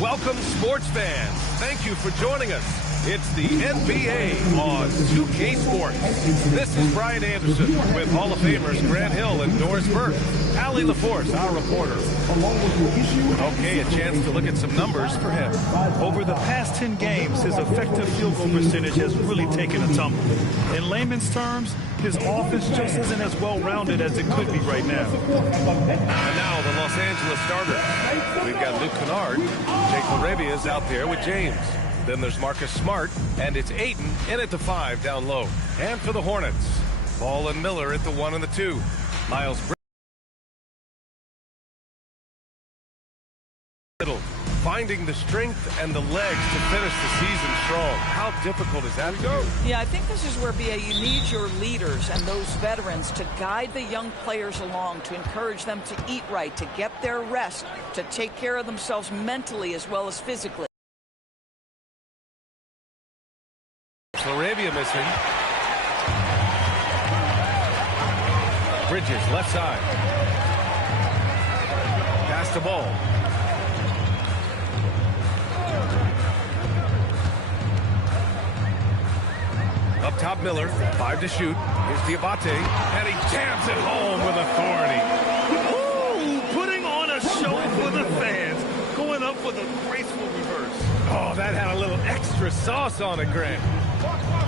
Welcome, sports fans. Thank you for joining us. It's the NBA on 2K Sports. This is Brian Anderson with Hall of Famers Grant Hill and Doris Burke. Allie LaForce, our reporter. Okay, a chance to look at some numbers for him. Over the past 10 games, his effective field goal percentage has really taken a tumble. In layman's terms, his offense just isn't as well-rounded as it could be right now. And now the Los Angeles starters. We've got Luke Kennard. Jake LaRavia is out there with James. Then there's Marcus Smart, and it's Ayton in at the 5 down low. And for the Hornets, Ball and Miller at the 1 and the 2. Miles Brittle finding the strength and the legs to finish the season strong. How difficult is that to do? Yeah, I think this is where, BA, you need your leaders and those veterans to guide the young players along, to encourage them to eat right, to get their rest, to take care of themselves mentally as well as physically. LaRavia missing. Bridges, left side. Pass the ball. Up top, Miller. 5 to shoot. Here's Diabate. And he jams it home with authority. Ooh, putting on a show for the fans. Going up with a graceful reverse. Oh, that had a little extra sauce on it, Grant.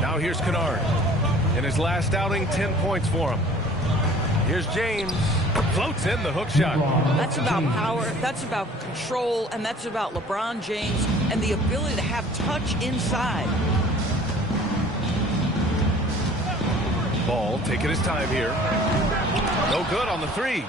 Now here's Kennard. In his last outing, 10 points for him. Here's James. Floats in the hook shot. That's about power, that's about control, and that's about LeBron James and the ability to have touch inside. Ball taking his time here. No good on the 3.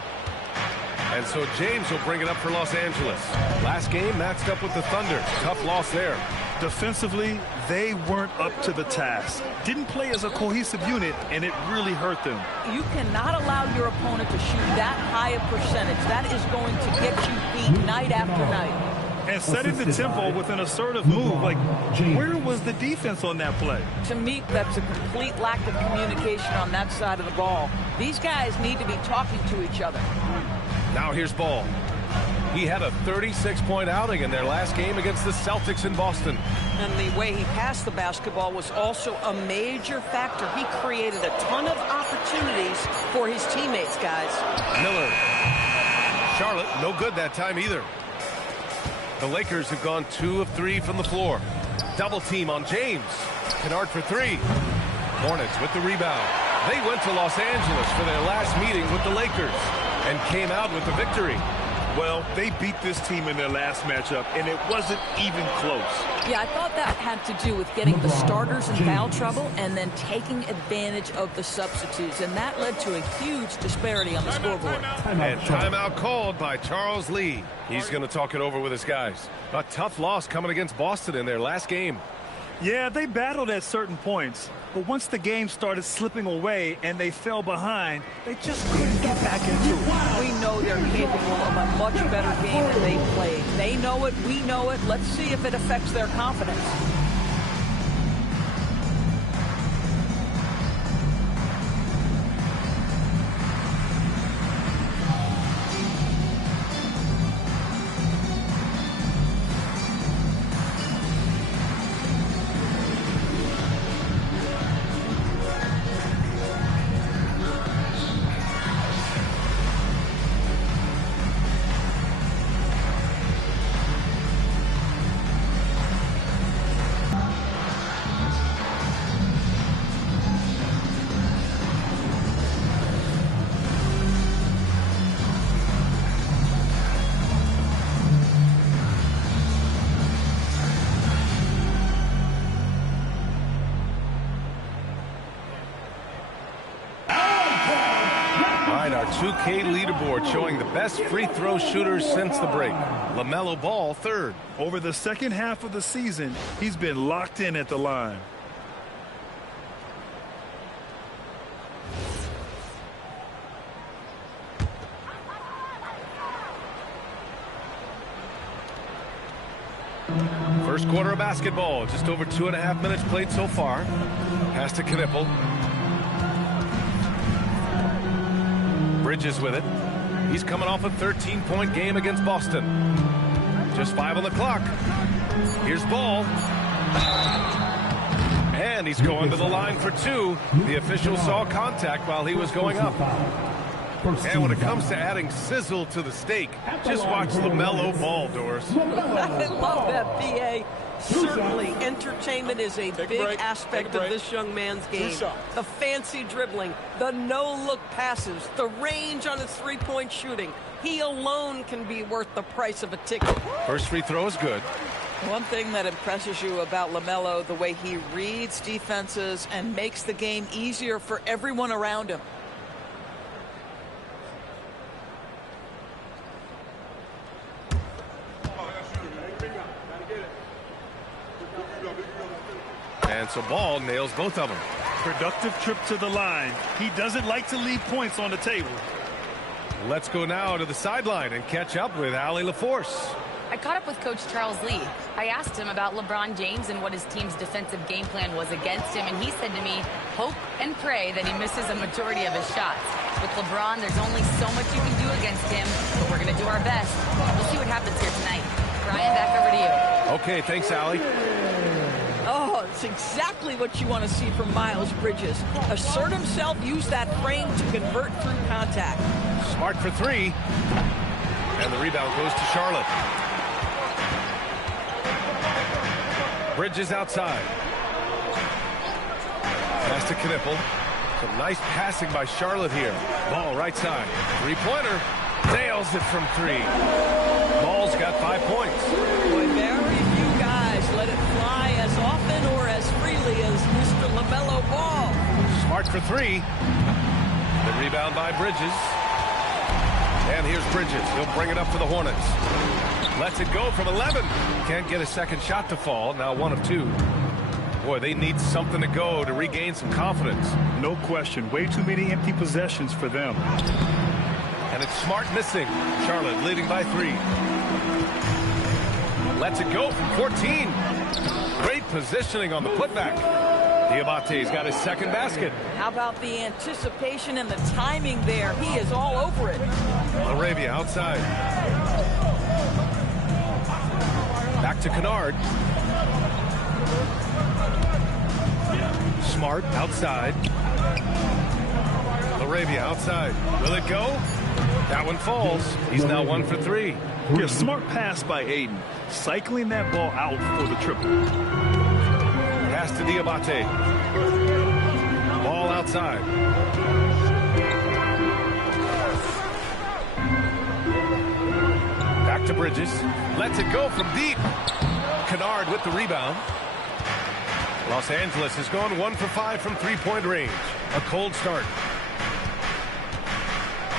And so James will bring it up for Los Angeles. Last game matched up with the Thunder. Tough loss there. Defensively, they weren't up to the task. Didn't play as a cohesive unit, and it really hurt them. You cannot allow your opponent to shoot that high a percentage. That is going to get you beat night after night. And setting the tempo with an assertive move. Like, where was the defense on that play? To me, that's a complete lack of communication on that side of the ball. These guys need to be talking to each other. Now here's Ball. He had a 36-point outing in their last game against the Celtics in Boston. And the way he passed the basketball was also a major factor. He created a ton of opportunities for his teammates, guys. Miller. Charlotte, no good that time either. The Lakers have gone 2 of 3 from the floor. Double team on James. Kennard for 3. Hornets with the rebound. They went to Los Angeles for their last meeting with the Lakers and came out with the victory. Well, they beat this team in their last matchup, and it wasn't even close. Yeah, I thought that had to do with getting the starters in foul trouble and then taking advantage of the substitutes, and that led to a huge disparity on the scoreboard. And timeout called by Charles Lee. He's going to talk it over with his guys. A tough loss coming against Boston in their last game. Yeah, they battled at certain points, but once the game started slipping away and they fell behind, they just couldn't get back into it. We know they're capable of a much better game than they played. They know it, we know it. Let's see if it affects their confidence. Our 2K leaderboard showing the best free throw shooters since the break. LaMelo Ball, 3rd. Over the second half of the season, he's been locked in at the line. First quarter of basketball, just over 2.5 minutes played so far. Pass to Knipple. Bridges with it. He's coming off a 13-point game against Boston. Just 5 on the clock. Here's Ball. And he's going to the line for 2. The official saw contact while he was going up. And when it comes to adding sizzle to the steak, just watch LaMelo Ball, Doris. I love that, PA. Certainly, entertainment is a big aspect of this young man's game. The fancy dribbling, the no-look passes, the range on his three-point shooting. He alone can be worth the price of a ticket. First free throw is good. One thing that impresses you about LaMelo, the way he reads defenses and makes the game easier for everyone around him. And so Ball nails both of them. Productive trip to the line. He doesn't like to leave points on the table. Let's go now to the sideline and catch up with Allie LaForce. I caught up with Coach Charles Lee. I asked him about LeBron James and what his team's defensive game plan was against him, and he said to me, hope and pray that he misses a majority of his shots. With LeBron, there's only so much you can do against him, but we're going to do our best. We'll see what happens here tonight. Brian, back over to you. Okay, thanks, Allie. Oh, it's exactly what you want to see from Miles Bridges. Assert himself, use that frame to convert through contact. Smart for 3. And the rebound goes to Charlotte. Bridges outside. Pass to Knippel. Some nice passing by Charlotte here. Ball right side. Three-pointer. Nails it from 3. Ball's got 5 points. Boy, very few guys let it fly as often or as freely as Mr. LaMelo Ball. Smart for 3. The rebound by Bridges. And here's Bridges. He'll bring it up for the Hornets. Lets it go from 11. Can't get a second shot to fall. Now 1 of 2. Boy, they need something to go to regain some confidence. No question. Way too many empty possessions for them. And it's Smart missing. Charlotte leading by 3. Lets it go from 14. Great positioning on the putback. Diabate's got his second basket. How about the anticipation and the timing there? He is all over it. Laravia outside. Back to Kennard. Smart outside. Laravia outside. Will it go? That one falls. He's now 1 for 3. A smart pass by Aiden, cycling that ball out for the triple. Pass to Diabate. Ball outside. Back to Bridges. Lets it go from deep. Kennard with the rebound. Los Angeles has gone 1 for 5 from three-point range. A cold start.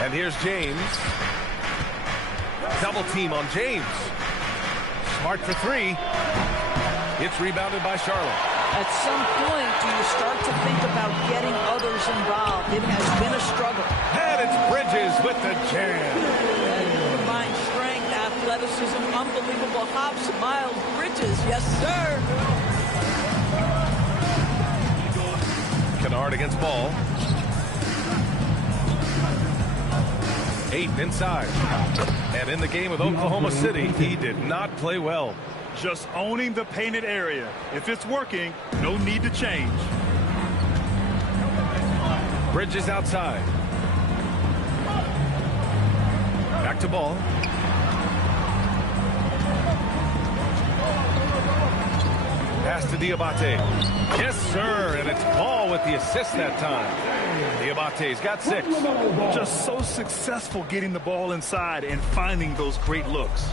And here's James. Double team on James. Smart for 3. It's rebounded by Charlotte. At some point, do you start to think about getting others involved? It has been a struggle. And it's Bridges with the jam. Combined strength, athleticism, unbelievable hops. Miles Bridges, yes, sir. Kennard against Ball. Aiden inside. And in the game with Oklahoma City, he did not play well. Just owning the painted area. If it's working, no need to change. Bridges outside. Back to Ball. Pass to Diabate. Yes, sir. And it's Ball with the assist that time. Diabate's got 6. Just so successful getting the ball inside and finding those great looks.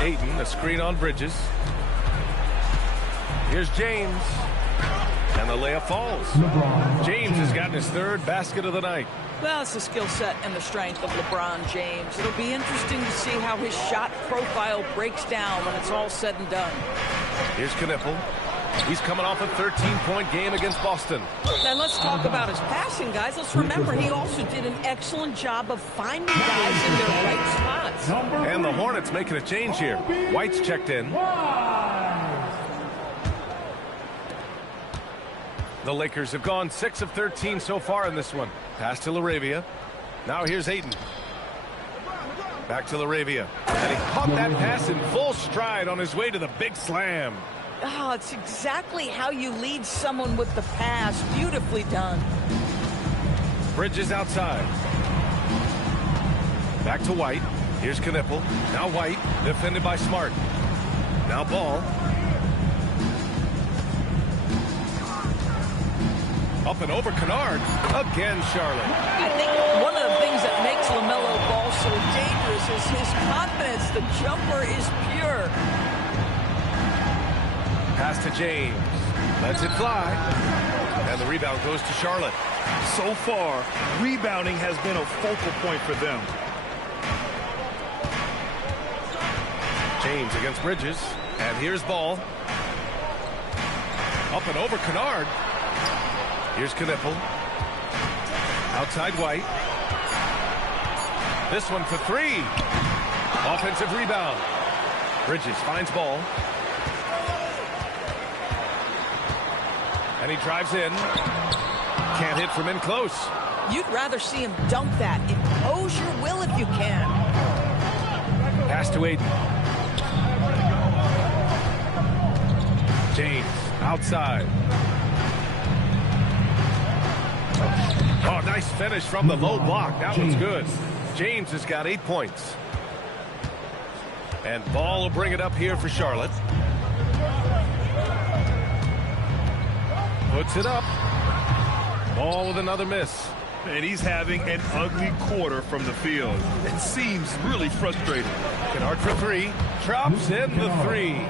Aiden, a screen on Bridges. Here's James. And the layup falls. James has gotten his 3rd basket of the night. Well, it's the skill set and the strength of LeBron James. It'll be interesting to see how his shot profile breaks down when it's all said and done. Here's Knippel. He's coming off a 13-point game against Boston. And let's talk about his passing, guys. Let's remember he also did an excellent job of finding guys in their right spots. And the Hornets making a change here. White's checked in. The Lakers have gone 6 of 13 so far in this one. Pass to Laravia. Now here's Ayton. Back to Laravia. And he caught that pass in full stride on his way to the big slam. Oh, it's exactly how you lead someone with the pass. Beautifully done. Bridges outside. Back to White. Here's Knipple. Now White, defended by Smart. Now Ball. Up and over Kennard. Again, Charlotte. I think one of the things that makes LaMelo Ball so dangerous is his confidence. The jumper is pure. Pass to James. Lets it fly. And the rebound goes to Charlotte. So far, rebounding has been a focal point for them. James against Bridges. And here's Ball. Up and over Kennard. Here's Knipple. Outside White. This one for three. Offensive rebound. Bridges finds Ball. And he drives in. Can't hit from in close. You'd rather see him dunk that. Impose your will if you can. Pass to Ayton. James outside. Oh, nice finish from the low block. That one's good. James has got 8 points. And Ball will bring it up here for Charlotte. Puts it up. Ball with another miss. And he's having an ugly quarter from the field. It seems really frustrating. Kennard for three. Drops in the three.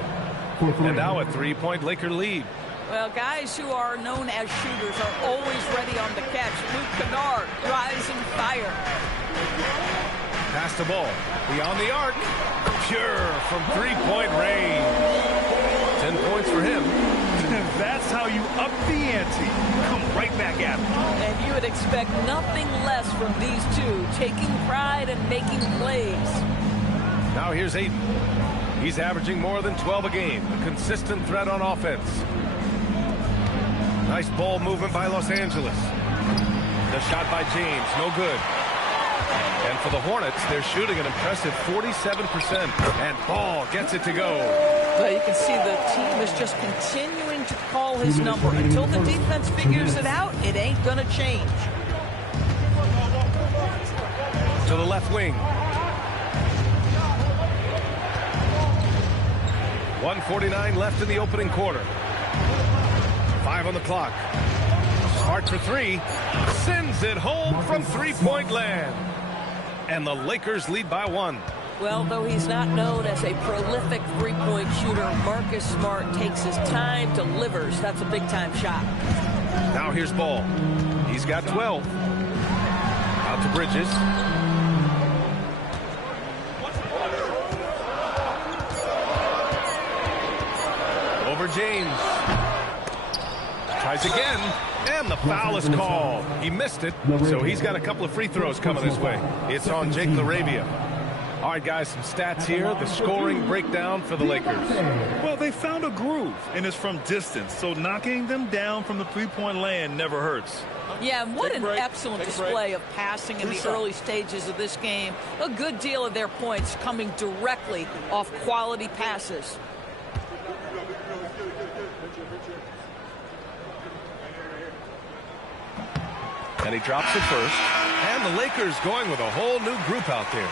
And now a 3-point Laker lead. Well, guys who are known as shooters are always ready on the catch. Luke Kennard, rise and fire. Pass the ball. Beyond the arc. Pure from 3-point range. 10 points for him. That's how you up the ante. Come right back at him. And you would expect nothing less from these two, taking pride and making plays. Now here's Ayton. He's averaging more than 12 a game. A consistent threat on offense. Nice ball movement by Los Angeles. The shot by James, no good. And for the Hornets, they're shooting an impressive 47%. And Ball gets it to go. Well, you can see the team is just continuing to call his number. Until the defense figures it out, it ain't going to change. To the left wing. 1:49 left in the opening quarter. 5 on the clock. Smart for three. Sends it home from 3-point land. And the Lakers lead by 1. Well, though he's not known as a prolific three-point shooter, Marcus Smart takes his time, delivers. That's a big-time shot. Now here's Ball. He's got 12. Out to Bridges. Over James. Tries again, and the foul is called. He missed it, so he's got a couple of free throws coming his way. It's on Jake Laravia. All right, guys, some stats here. The scoring breakdown for the Lakers. Well, they found a groove, and it's from distance, so knocking them down from the three-point land never hurts. Yeah, and what an excellent display of passing in the early stages of this game. A good deal of their points coming directly off quality passes. And he drops it first. And the Lakers going with a whole new group out there.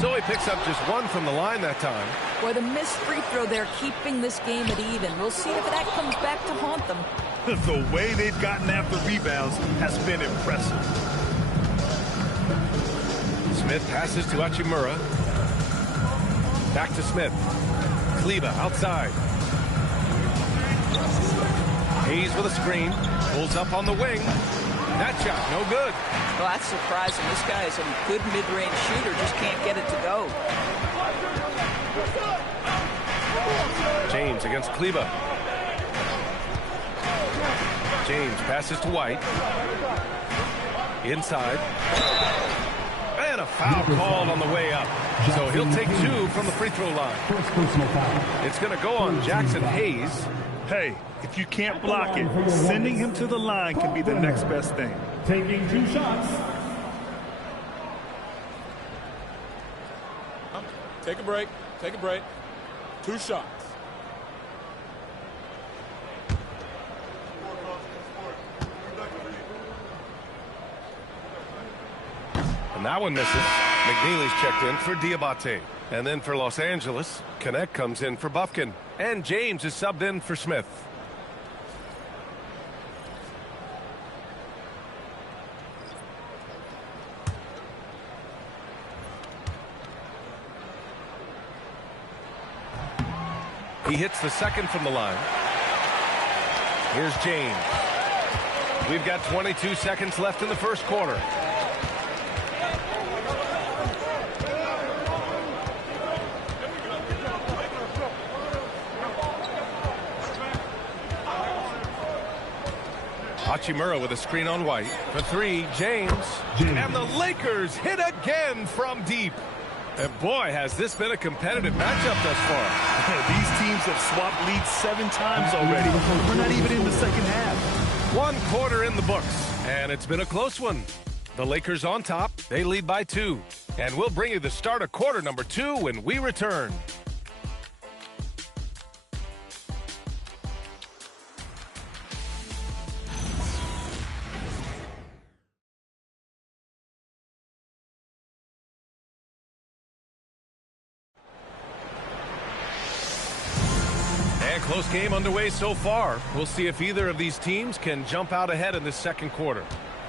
So he picks up just one from the line that time. Boy, the missed free throw there keeping this game at even. We'll see if that comes back to haunt them. The way they've gotten after rebounds has been impressive. Smith passes to Hachimura. Back to Smith. Kleba outside. Hayes with a screen. Pulls up on the wing. That shot, no good. Well, that's surprising. This guy is a good mid-range shooter, just can't get it to go. James against Kleba. James passes to White. Inside. And a foul called on the way up. So he'll take 2 from the free throw line. It's going to go on Jackson Hayes. Hey, if you can't block it, sending him to the line can be the next best thing. Taking 2 shots. Take a break. Take a break. 2 shots. And that one misses. McNeely's checked in for Diabate. And then for Los Angeles, Connect comes in for Bufkin. And James is subbed in for Smith. He hits the second from the line. Here's James. We've got 22 seconds left in the first quarter. Hachimura with a screen on White. For 3, James. And the Lakers hit again from deep. And boy, has this been a competitive matchup thus far. These teams have swapped leads 7 times already. We're not even in the second half. 1 quarter in the books, and it's been a close one. The Lakers on top. They lead by 2. And we'll bring you the start of quarter number 2 when we return. Close game underway so far. We'll see if either of these teams can jump out ahead in this second quarter.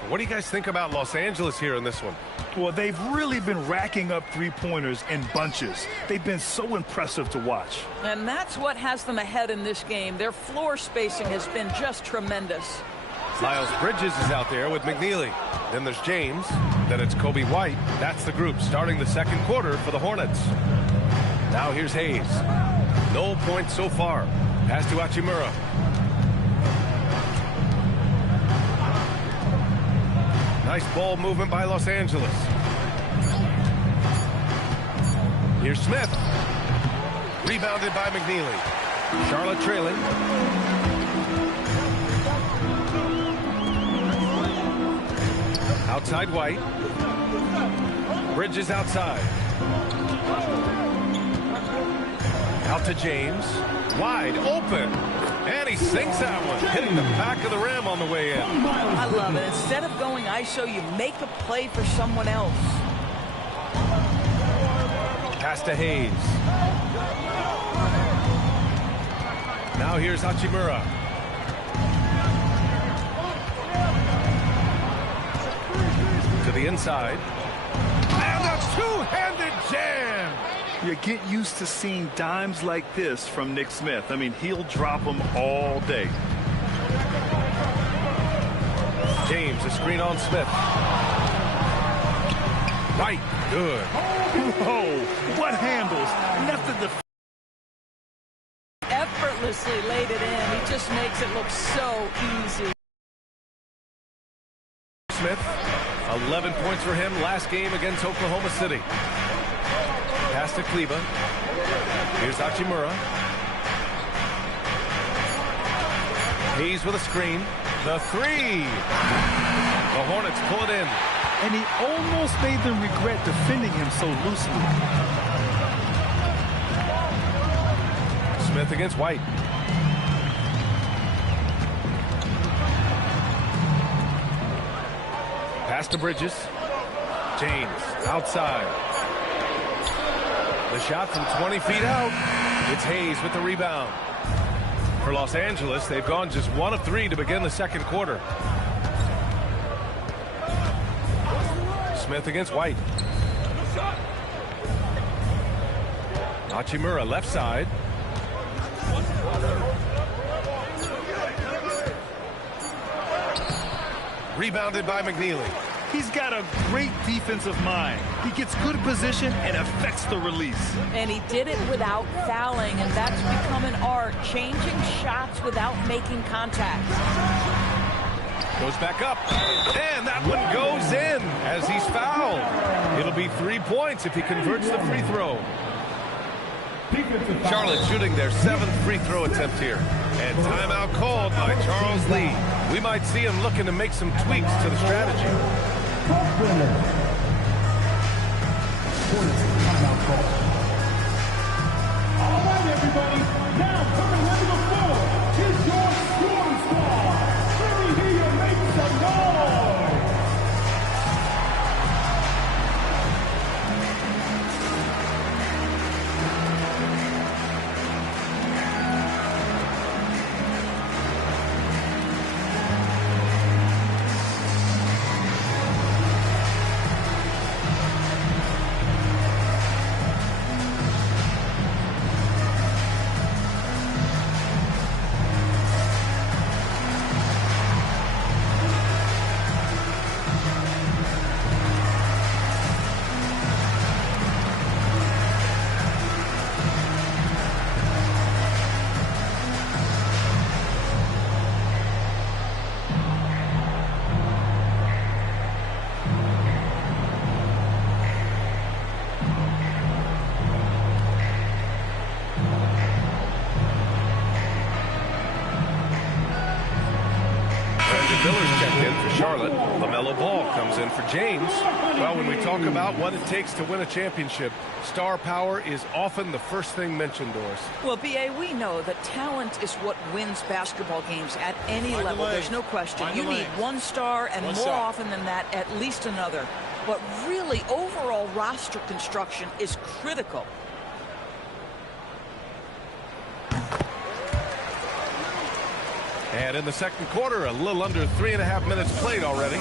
What do you guys think about Los Angeles here in this one? Well, they've really been racking up 3-pointers in bunches. They've been so impressive to watch. And that's what has them ahead in this game. Their floor spacing has been just tremendous. Miles Bridges is out there with McNeely. Then there's James. Then it's Kobe White. That's the group starting the second quarter for the Hornets. Now here's Hayes. No points so far. Pass to Hachimura. Nice ball movement by Los Angeles. Here's Smith. Rebounded by McNeely. Charlotte trailing. Outside White. Bridges outside. Out to James. Wide open. And he sinks that one, hitting the back of the rim on the way in. I love it. Instead of going ISO, you make a play for someone else. Pass to Hayes. Now here's Hachimura. To the inside. And a two-handed jam. You get used to seeing dimes like this from Nick Smith. I mean, he'll drop them all day. James, a screen on Smith. Right, good. Whoa, what handles? Nothing to... Effortlessly laid it in. He just makes it look so easy. Smith, 11 points for him last game against Oklahoma City. Pass to Kleba. Here's Hachimura. Hayes with a screen. The 3. The Hornets pull it in. And he almost made them regret defending him so loosely. Smith against White. Pass to Bridges. James outside. The shot from 20 feet out. It's Hayes with the rebound. For Los Angeles, they've gone just 1 of 3 to begin the second quarter. Smith against White. Hachimura left side. Rebounded by McNeely. He's got a great defensive mind. He gets good position and affects the release. And he did it without fouling, and that's become an art, changing shots without making contact. Goes back up, and that one goes in as he's fouled. It'll be 3 points if he converts the free throw. Charlotte shooting their 7th free throw attempt here. And timeout called by Charles Lee. We might see him looking to make some tweaks to the strategy. All right, everybody. Now coming into the floor is your scoring squad. Let me hear you make some noise. Miller's checked in for Charlotte. LaMelo Ball comes in for James. Well, when we talk about what it takes to win a championship, star power is often the first thing mentioned, Doris. Well, B.A., we know that talent is what wins basketball games at any level. There's no question. You need one star, and more often than that, at least another. But really, overall roster construction is critical. And in the second quarter, a little under 3.5 minutes played already.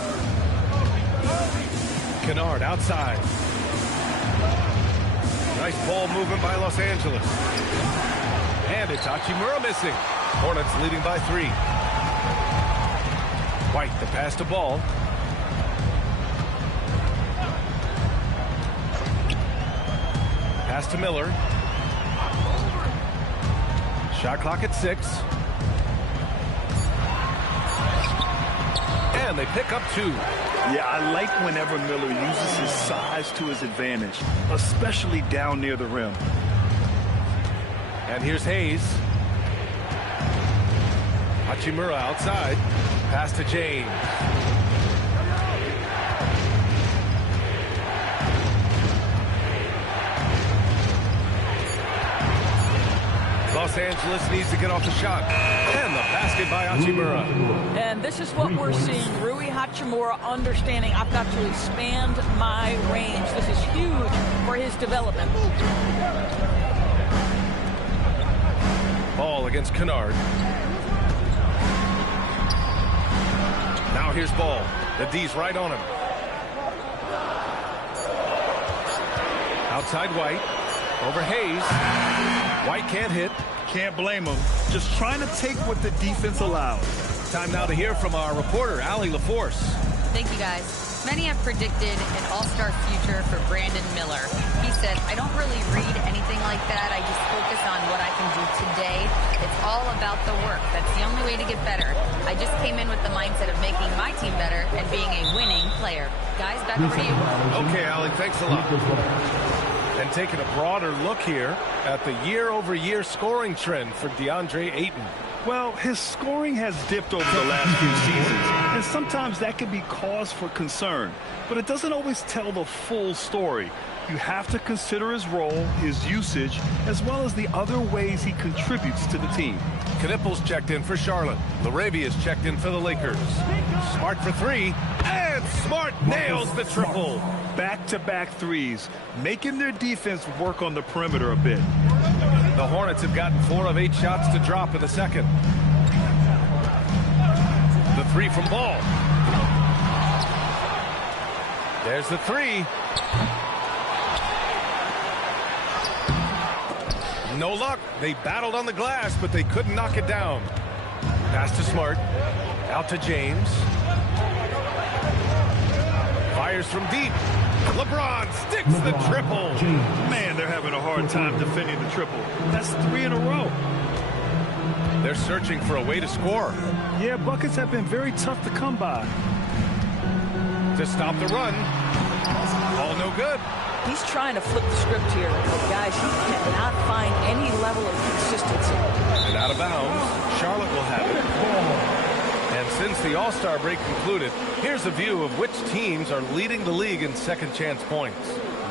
Kennard outside. Nice ball movement by Los Angeles. And it's Hachimura missing. Hornets leading by 3. White, the pass to Ball. Pass to Miller. Shot clock at 6. And they pick up 2. Yeah, I like whenever Miller uses his size to his advantage, especially down near the rim. And here's Hayes. Hachimura outside. Pass to James. Los Angeles needs to get off the shot. And the basket by Hachimura. And this is what we're seeing. Rui Hachimura understanding I've got to expand my range. This is huge for his development. Ball against Kennard. Now here's Ball. The D's right on him. Outside White. Over Hayes. White can't hit. Can't blame him. Just trying to take what the defense allows. Time now to hear from our reporter, Allie LaForce. Thank you, guys. Many have predicted an all-star future for Brandon Miller. He said, I don't really read anything like that. I just focus on what I can do today. It's all about the work. That's the only way to get better. I just came in with the mindset of making my team better and being a winning player. Guys, back over to you. Okay, Allie, thanks a lot. And taking a broader look here at the year-over-year scoring trend for DeAndre Ayton. Well, his scoring has dipped over the last few seasons, and sometimes that can be cause for concern. But it doesn't always tell the full story. You have to consider his role, his usage, as well as the other ways he contributes to the team. Knipples checked in for Charlotte. Laravia's checked in for the Lakers. Smart for 3, and Smart nails the triple. Back-to-back threes, making their defense work on the perimeter a bit. The Hornets have gotten 4 of 8 shots to drop in the second. The 3 from Ball. There's the 3. No luck. They battled on the glass, but they couldn't knock it down. Pass to Smart. Out to James. Fires from deep. LeBron sticks the triple. Man, they're having a hard time defending the triple. That's 3 in a row. They're searching for a way to score. Yeah, buckets have been very tough to come by. To stop the run. All no good. He's trying to flip the script here. But guys, he cannot find any level of consistency. And out of bounds, Charlotte will have it. And since the All-Star break concluded, here's a view of which teams are leading the league in second chance points.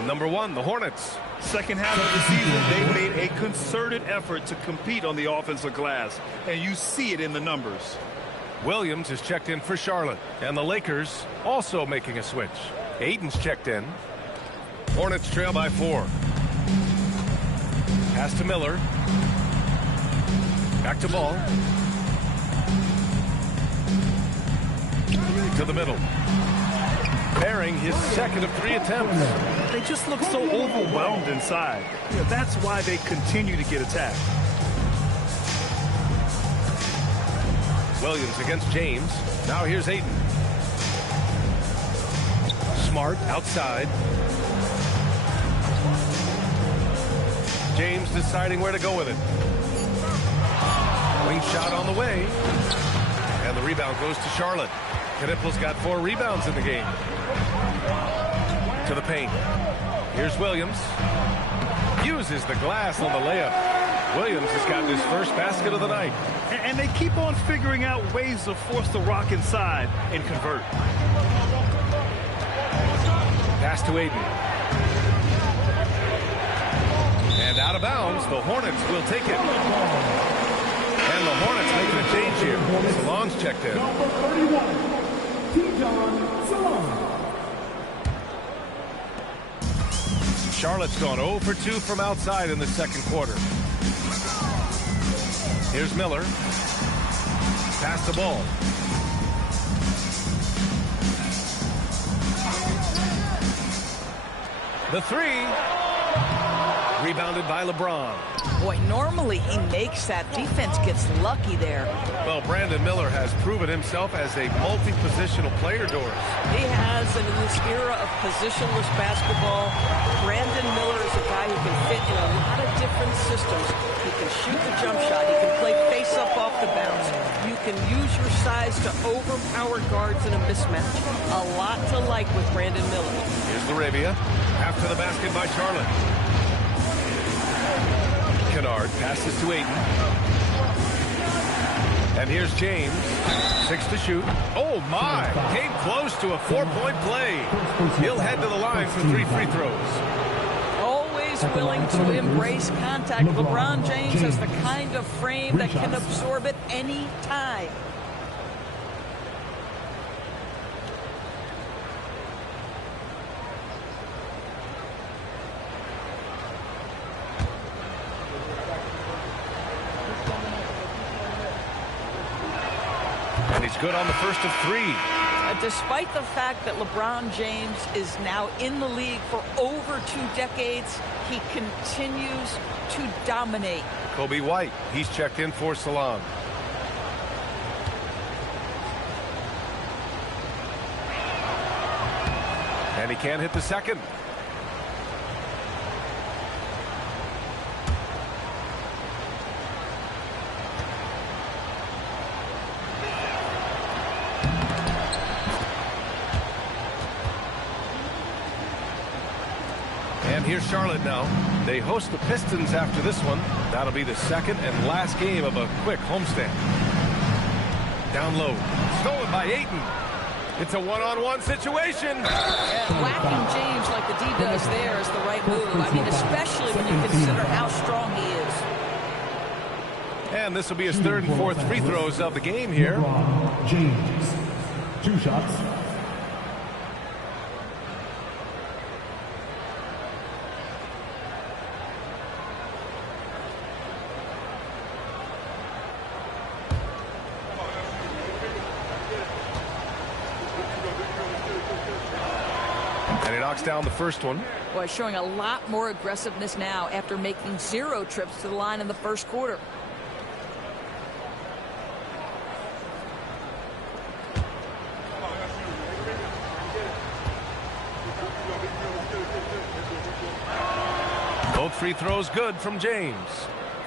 Number 1, the Hornets. Second half of the season, they made a concerted effort to compete on the offensive glass, and you see it in the numbers. Williams is checked in for Charlotte, and the Lakers also making a switch. Aiden's checked in. Hornets trail by 4. Pass to Miller. Back to Ball. To the middle. Bearing his second of 3 attempts. They just look so overwhelmed inside. Yeah, that's why they continue to get attacked. Williams against James. Now here's Aiden. Smart outside. James deciding where to go with it. Wing shot on the way. And the rebound goes to Charlotte. Knippel's got 4 rebounds in the game. To the paint. Here's Williams. Uses the glass on the layup. Williams has gotten his first basket of the night. And they keep on figuring out ways to force the rock inside and convert. Pass to Aiden. And out of bounds, the Hornets will take it. And the Hornets making a change here. Salon's checked in. Number 31, T-John Salon. Charlotte's gone 0 for 2 from outside in the second quarter. Here's Miller. Pass the ball. The 3. Rebounded by LeBron. Boy, normally he makes that. Defense gets lucky there. Well, Brandon Miller has proven himself as a multi-positional player, Doris. He has, and in this era of positionless basketball, Brandon Miller is a guy who can fit in a lot of different systems. He can shoot the jump shot. He can play face-up off the bounce. You can use your size to overpower guards in a mismatch. A lot to like with Brandon Miller. Here's Larabia. After the basket by Charlotte. Kennard passes to Aiden. And here's James. 6 to shoot. Oh, my. Came close to a 4-point play. He'll head to the line for 3 free throws. Always willing to embrace contact. LeBron James has the kind of frame that can absorb it any time. And he's good on the first of 3. Despite the fact that LeBron James is now in the league for over 2 decades, he continues to dominate. Kobe White, he's checked in for Salon. And he can't hit the second. And here's Charlotte now. They host the Pistons after this one. That'll be the second and last game of a quick homestand. Down low. Stolen by Ayton. It's a one-on-one situation. Yeah, whacking James like the D does there is the right move. I mean, especially when you consider how strong he is. And this will be his 3rd and 4th free throws of the game here. James, 2 shots. And he knocks down the first one. Boy, showing a lot more aggressiveness now after making 0 trips to the line in the first quarter. free throws good from James.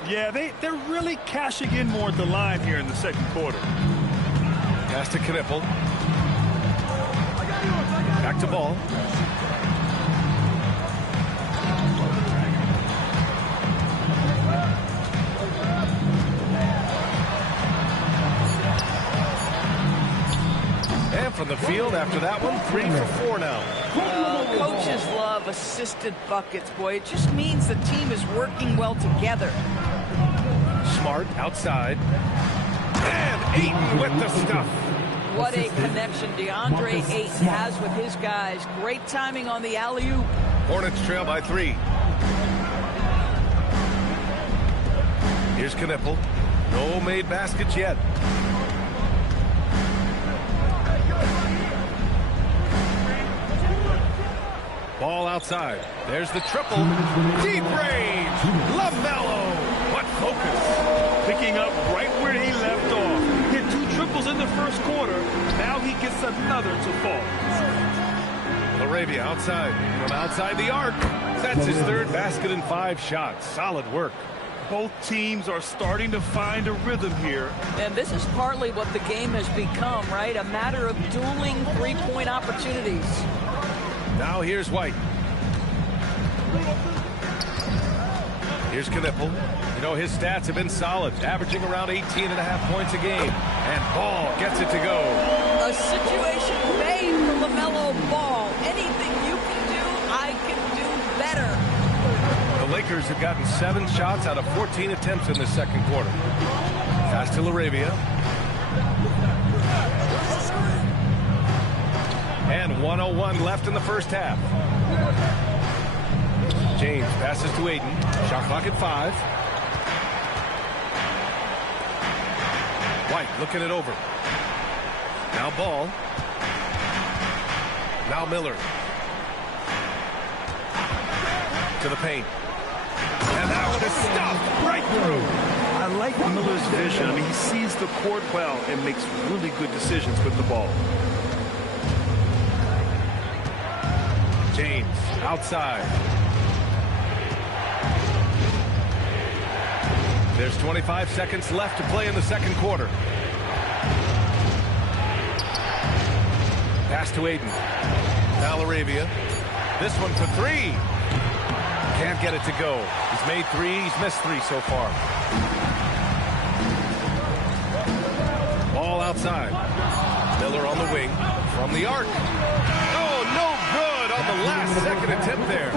Yeah, they're really cashing in more at the line here in the second quarter. Pass to Knippel. Back to Ball. And from the field after that one, 3 for 4 now. Coaches love assisted buckets, boy. It just means the team is working well together. Smart outside. And Ayton with the stuff. What a connection DeAndre Ayton has with his guys. Great timing on the alley-oop. Hornets trail by 3. Here's Knippel. No made baskets yet. Ball outside. There's the triple. Deep range. LaMelo. What focus. Picking up right where he left off. Hit 2 triples in the first quarter. Now he gets another to fall. LaRavia outside. From outside the arc. That's his 3rd basket in 5 shots. Solid work. Both teams are starting to find a rhythm here. And this is partly what the game has become, right? A matter of dueling 3-point opportunities. Now here's White. Here's Knippel. You know, his stats have been solid, averaging around 18.5 points a game. And Ball gets it to go. A situation made for LaMelo Ball. Anything you can do, I can do better. The Lakers have gotten 7 shots out of 14 attempts in the second quarter. Pass to LaRavia. And 1:01 left in the first half. James passes to Ayton. Shot clock at 5. White looking it over. Now Ball. Now Miller. To the paint. And that one is stuffed right through. I like Miller's vision. I mean, he sees the court well and makes really good decisions with the ball. James outside. There's 25 seconds left to play in the second quarter. Pass to Ayton. Now LaRavia. This one for 3. Can't get it to go. He's made 3. He's missed 3 so far. Ball outside. Miller on the wing. From the arc. Oh, no good on the last second attempt there.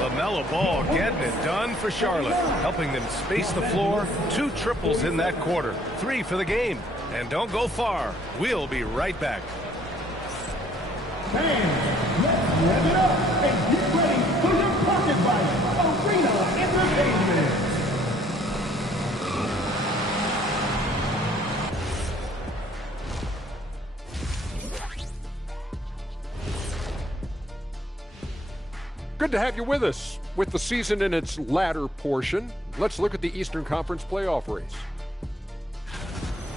LaMelo Ball getting it done for Charlotte. Helping them space the floor. 2 triples in that quarter. 3 for the game. And don't go far. We'll be right back. Fans, let's rev it up and get ready for your pocket fight. Arena Entertainment. Good to have you with us. With the season in its latter portion, let's look at the Eastern Conference playoff race.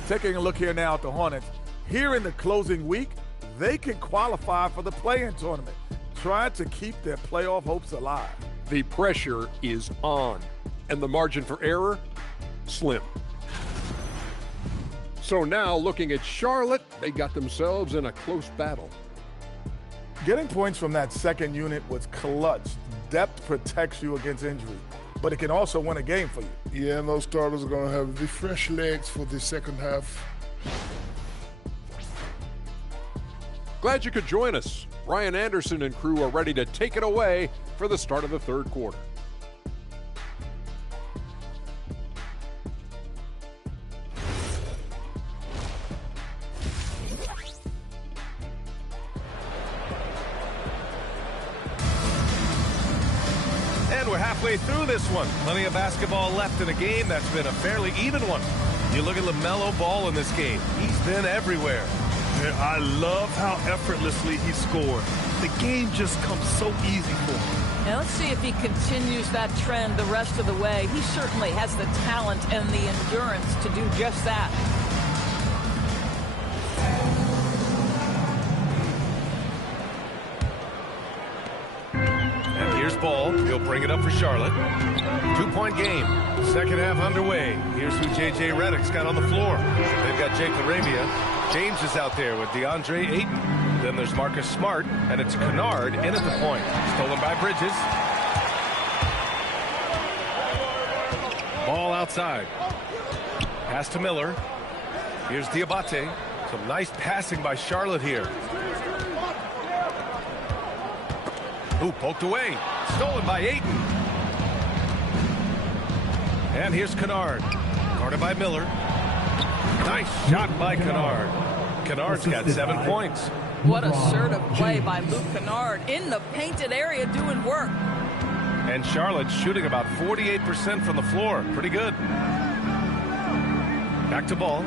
Taking a look here now at the Hornets. Here in the closing week, they can qualify for the play-in tournament, trying to keep their playoff hopes alive. The pressure is on, and the margin for error, slim. So now, looking at Charlotte, they got themselves in a close battle. Getting points from that second unit was clutch. Depth protects you against injury, but it can also win a game for you. Yeah, and those starters are going to have the fresh legs for the second half. Glad you could join us. Ryan Anderson and crew are ready to take it away for the start of the third quarter. And we're halfway through this one. Plenty of basketball left in a game that's been a fairly even one. You look at LaMelo Ball in this game. He's been everywhere. Yeah, I love how effortlessly he scored. The game just comes so easy for him. Now let's see if he continues that trend the rest of the way. He certainly has the talent and the endurance to do just that. And here's ball. He'll bring it up for Charlotte. 2-point game. Second half underway. Here's who J.J. Redick's got on the floor. They've got Jake LaRavia. James is out there with DeAndre Ayton. Then there's Marcus Smart, and it's Kennard in at the point. Stolen by Bridges. Ball outside. Pass to Miller. Here's Diabate. Some nice passing by Charlotte here. Ooh, poked away. Stolen by Ayton. And here's Kennard. Guarded by Miller. Nice shot by Kennard. Kennard's got 7 points. What assertive play by Luke Kennard in the painted area doing work. And Charlotte's shooting about 48% from the floor. Pretty good. Back to ball.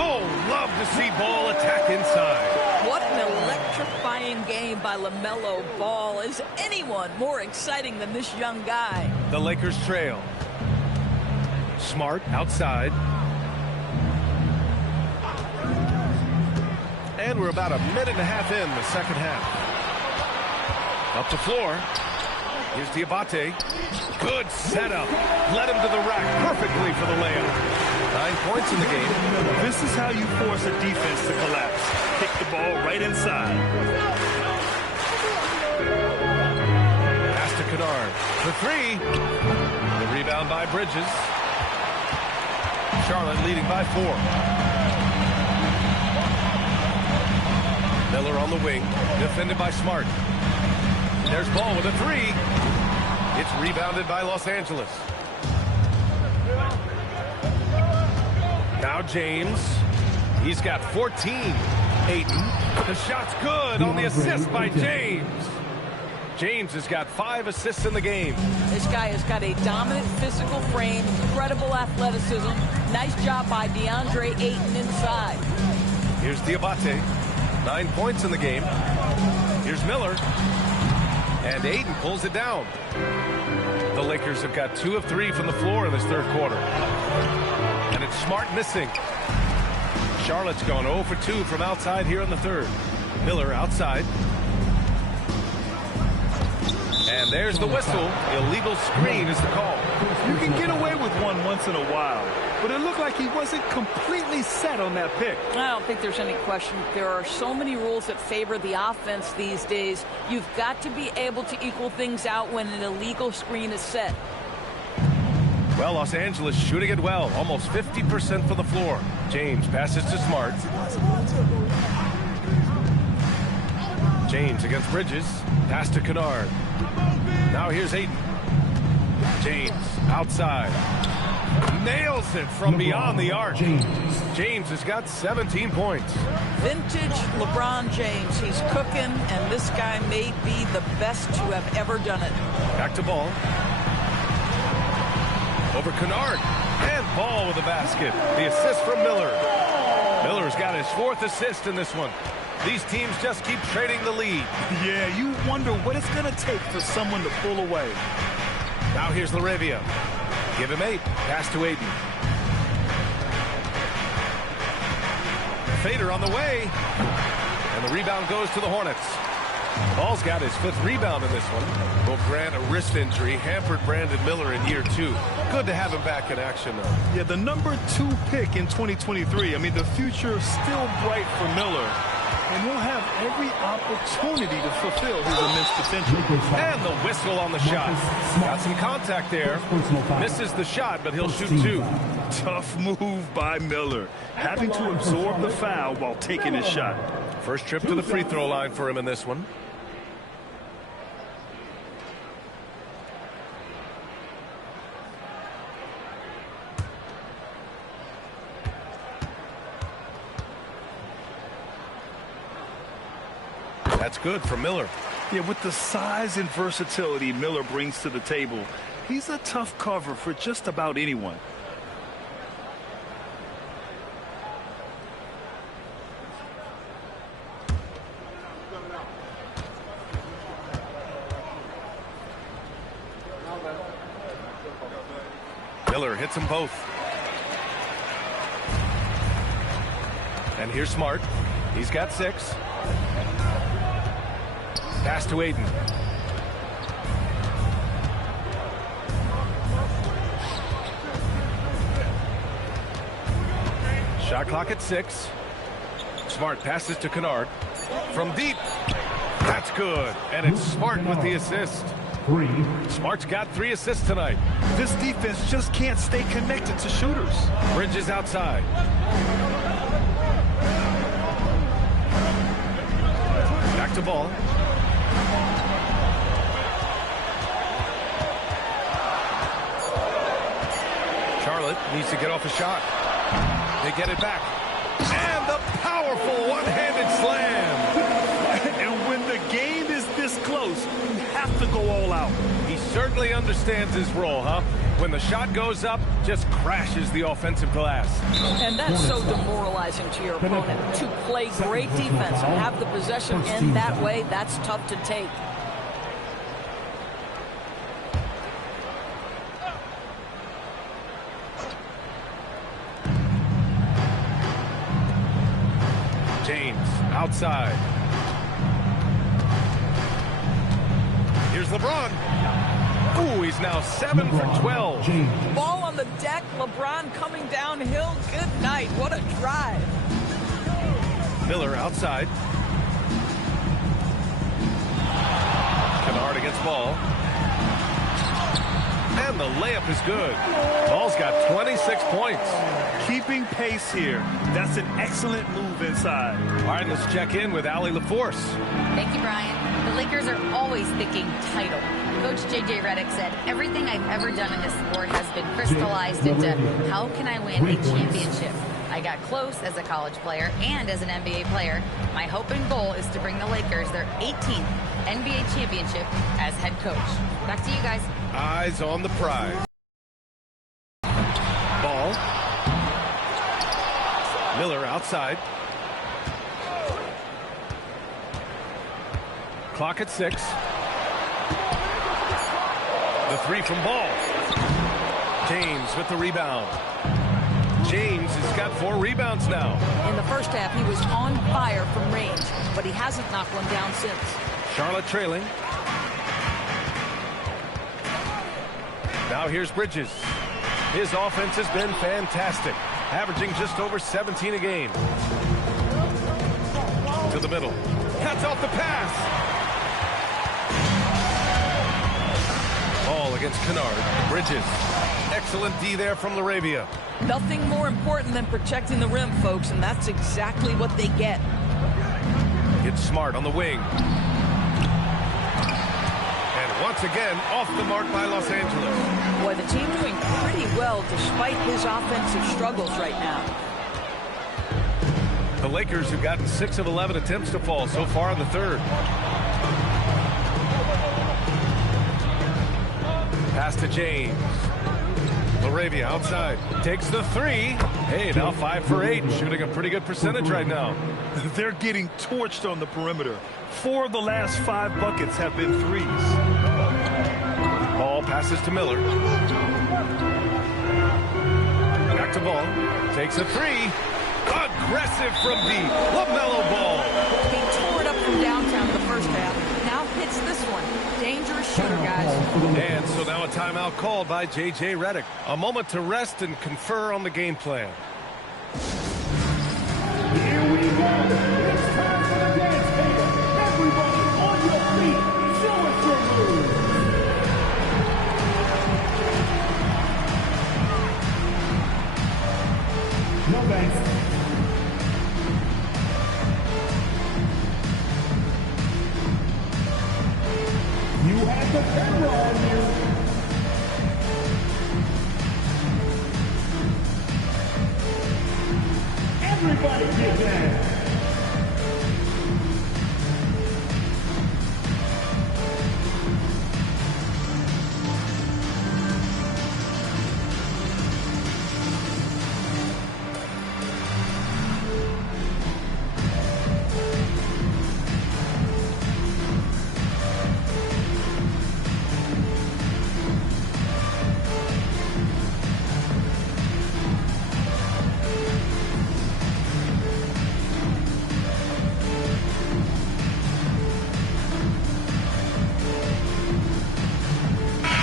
Oh, love to see Ball attack inside. What an electrifying game by LaMelo Ball. Is anyone more exciting than this young guy? The Lakers trail. Smart outside. And we're about a minute and a half in the second half. Up the floor. Here's Diabate. Good setup. Led him to the rack perfectly for the layup. 9 points in the game. This is how you force a defense to collapse. Kick the ball right inside. Pass to Kennard. For 3. The rebound by Bridges. Charlotte leading by 4. Miller on the wing. Defended by Smart. There's Ball with a 3. It's rebounded by Los Angeles. Now James. He's got 14. Ayton. The shot's good on the assist by James. James has got 5 assists in the game. This guy has got a dominant physical frame, incredible athleticism. Nice job by DeAndre Ayton inside. Here's Diabate. 9 points in the game. Here's Miller. And Ayton pulls it down. The Lakers have got 2 of 3 from the floor in this third quarter. And it's Smart missing. Charlotte's gone 0 for 2 from outside here in the third. Miller outside. And there's the whistle. Illegal screen is the call. You can get away with one once in a while, but it looked like he wasn't completely set on that pick. I don't think there's any question. There are so many rules that favor the offense these days. You've got to be able to equal things out when an illegal screen is set. Well, Los Angeles shooting it well. Almost 50% for the floor. James passes to Smart. James against Bridges. Pass to Kennard. Now here's Ayton. James outside. Nails it from beyond the arc. James has got 17 points. Vintage LeBron James. He's cooking, and this guy may be the best to have ever done it. Back to Ball. Over Kennard. And Ball with the basket. The assist from Miller. Miller's got his 4th assist in this one. These teams just keep trading the lead. Yeah, you wonder what it's going to take for someone to pull away. Now here's LaRavia. Give him 8. Pass to Ayton. Fader on the way. And the rebound goes to the Hornets. Ball's got his 5th rebound in this one. Well, Grant, a wrist injury hampered Brandon Miller in year 2. Good to have him back in action, though. Yeah, the number 2 pick in 2023. I mean, the future still bright for Miller. And he'll have every opportunity to fulfill his immense potential. And the whistle on the shot. Got some contact there. Misses the shot, but he'll shoot 2. Tough move by Miller. Having to absorb the foul while taking his shot. First trip to the free throw line for him in this one. That's good for Miller. Yeah, with the size and versatility Miller brings to the table, he's a tough cover for just about anyone. Miller hits them both. And here's Smart. He's got 6. Pass to Aiden. Shot clock at 6. Smart passes to Kennard. From deep. That's good. And it's Smart with the assist. Smart's got 3 assists tonight. This defense just can't stay connected to shooters. Bridges outside. Back to Ball. Charlotte needs to get off a shot. They get it back. And the powerful one-handed slam. And when the game is this close, you have to go all out. He certainly understands his role, huh? When the shot goes up, just crashes the offensive glass. And that's so demoralizing to your opponent. To play great defense and have the possession in that way, that's tough to take. James outside. Here's LeBron. Ooh, he's now 7 for 12. Ball on the deck. LeBron coming downhill. Good night. What a drive. Miller outside. Kennard against Ball. And the layup is good. Ball's got 26 points. Keeping pace here. That's an excellent move inside. All right, let's check in with Allie LaForce. Thank you, Brian. The Lakers are always thinking title. Coach J.J. Redick said, everything I've ever done in this sport has been crystallized into how can I win a championship. I got close as a college player and as an NBA player. My hope and goal is to bring the Lakers their 18th NBA championship as head coach. Back to you guys. Eyes on the prize. Ball. Miller outside. Clock at 6. The 3 from Ball. James with the rebound. James has got 4 rebounds now. In the first half, he was on fire from range, but he hasn't knocked one down since. Charlotte trailing. Now here's Bridges. His offense has been fantastic, averaging just over 17 a game. To the middle. Cuts off the pass. Ball against Kennard. Bridges. Excellent D there from Laravia. Nothing more important than protecting the rim, folks, and that's exactly what they get. Gets Smart on the wing. And once again, off the mark by Los Angeles. Boy, the team doing pretty well despite his offensive struggles right now. The Lakers have gotten 6 of 11 attempts to fall so far in the third. Pass to James. Laravia outside. Takes the 3. Hey, now 5 for 8. Shooting a pretty good percentage right now. They're getting torched on the perimeter. 4 of the last 5 buckets have been threes. Ball passes to Miller. Back to Ball. Takes a 3. Aggressive from deep. LaMelo Ball. He tore it up from downtown the first half. Now hits this one. Dangerous shooter, guys. And so now a timeout called by J.J. Redick. A moment to rest and confer on the game plan. Here we go. It's time for the dance table. Everybody on your feet. Show us your moves. No thanks. You had the camera on you. Everybody get down.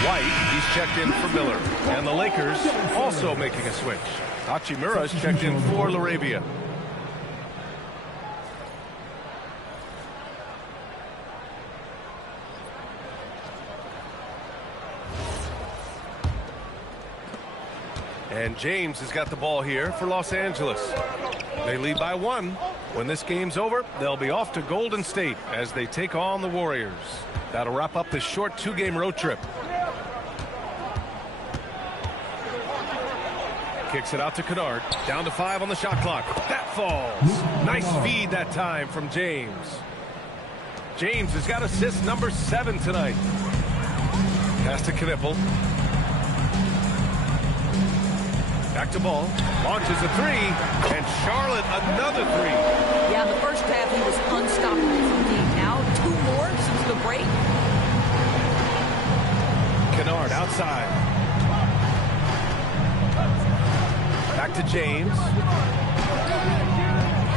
White, he's checked in for Miller. And the Lakers also making a switch. Hachimura's checked in for LaRavia. And James has got the ball here for Los Angeles. They lead by 1. When this game's over, they'll be off to Golden State as they take on the Warriors. That'll wrap up this short 2-game road trip. Kicks it out to Kennard. Down to 5 on the shot clock. That falls. Nice feed that time from James. James has got assist number 7 tonight. Pass to Knippel. Back to ball. Launches a 3. And Charlotte another 3. Yeah, in the first half he was unstoppable from deep. Now 2 more since the break. Kennard outside. Back to James.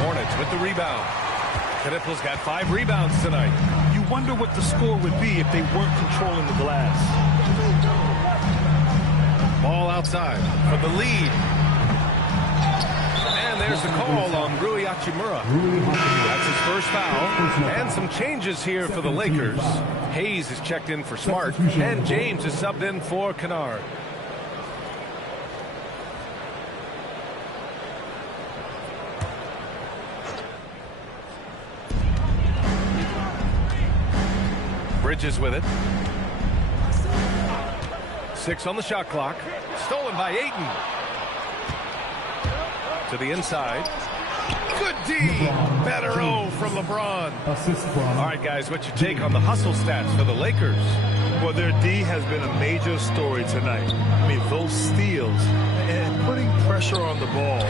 Hornets with the rebound. Knippel's got 5 rebounds tonight. You wonder what the score would be if they weren't controlling the glass. Ball outside for the lead. And there's the call on Rui Hachimura. That's his first foul. And some changes here for the Lakers. Hayes is checked in for Smart. And James is subbed in for Kennard. Bridges with it. 6 on the shot clock. Stolen by Ayton. To the inside. Good D. Better O from LeBron. All right, guys, what's your take on the hustle stats for the Lakers? Well, their D has been a major story tonight. I mean, those steals and putting pressure on the ball,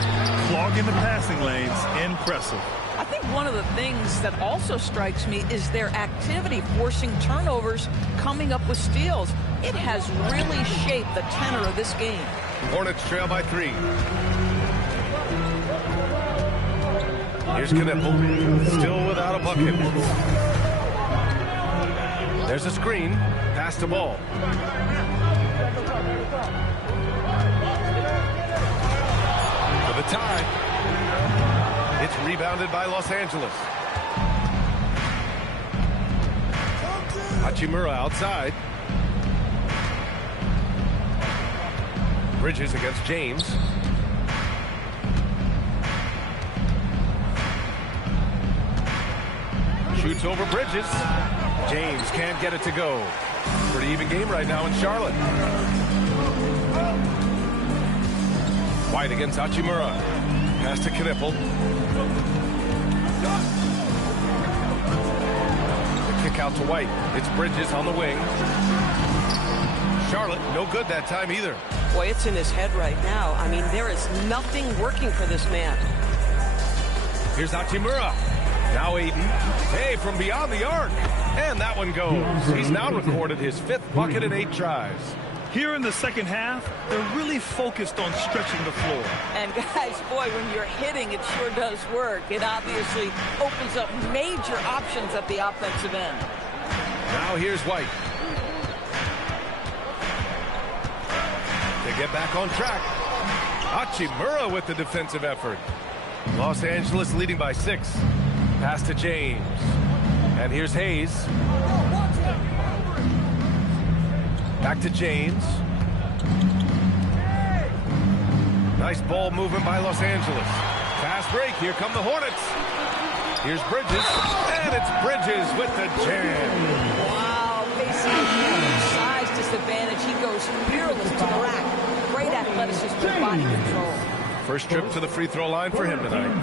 clogging the passing lanes, impressive. I think one of the things that also strikes me is their activity forcing turnovers, coming up with steals. It has really shaped the tenor of this game. Hornets trail by 3. Here's Knippel, still without a bucket. There's a screen, pass the ball. For the tie. It's rebounded by Los Angeles. Hachimura outside. Bridges against James. Shoots over Bridges. James can't get it to go. Pretty even game right now in Charlotte. White against Hachimura. Pass to Knippel. The kick out to White. It's Bridges on the wing. Charlotte, no good that time either. Boy, it's in his head right now. I mean, there is nothing working for this man. Here's Hachimura. Now Ayton. Hey, from beyond the arc. And that one goes. He's now recorded his 5th bucket in 8 tries. Here in the second half, they're really focused on stretching the floor. And guys, boy, when you're hitting, it sure does work. It obviously opens up major options at the offensive end. Now here's White. To get back on track. Hachimura with the defensive effort. Los Angeles leading by 6. Pass to James. And here's Hayes. Back to James. Nice ball movement by Los Angeles. Fast break. Here come the Hornets. Here's Bridges. And it's Bridges with the jam. Wow, facing a huge size disadvantage. He goes fearless to the rack. Great athleticism and body control. First trip to the free throw line for him tonight.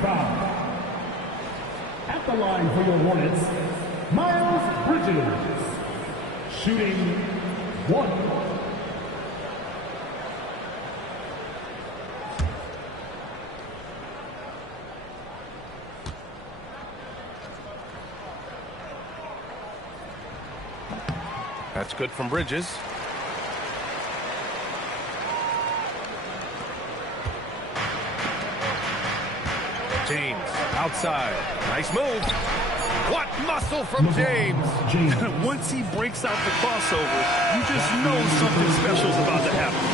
At the line for your Hornets, Miles Bridges. Shooting 1. That's good from Bridges. James outside. Nice move. What muscle from James. Once he breaks out the crossover, you just know something special is about to happen.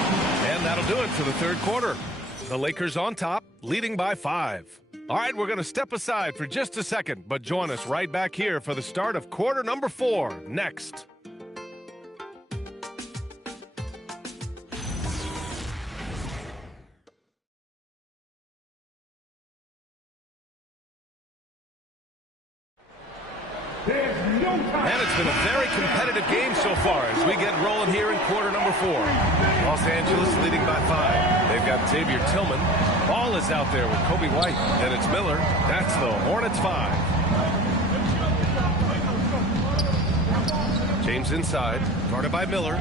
And that'll do it for the third quarter. The Lakers on top, leading by 5. All right, we're going to step aside for just a second, but join us right back here for the start of quarter number 4 next. And it's been a very competitive game so far as we get rolling here in quarter number 4. Los Angeles leading by 5. They've got Xavier Tillman. Ball is out there with Kobe White. Then it's Miller. That's the Hornets 5. James inside. Guarded by Miller.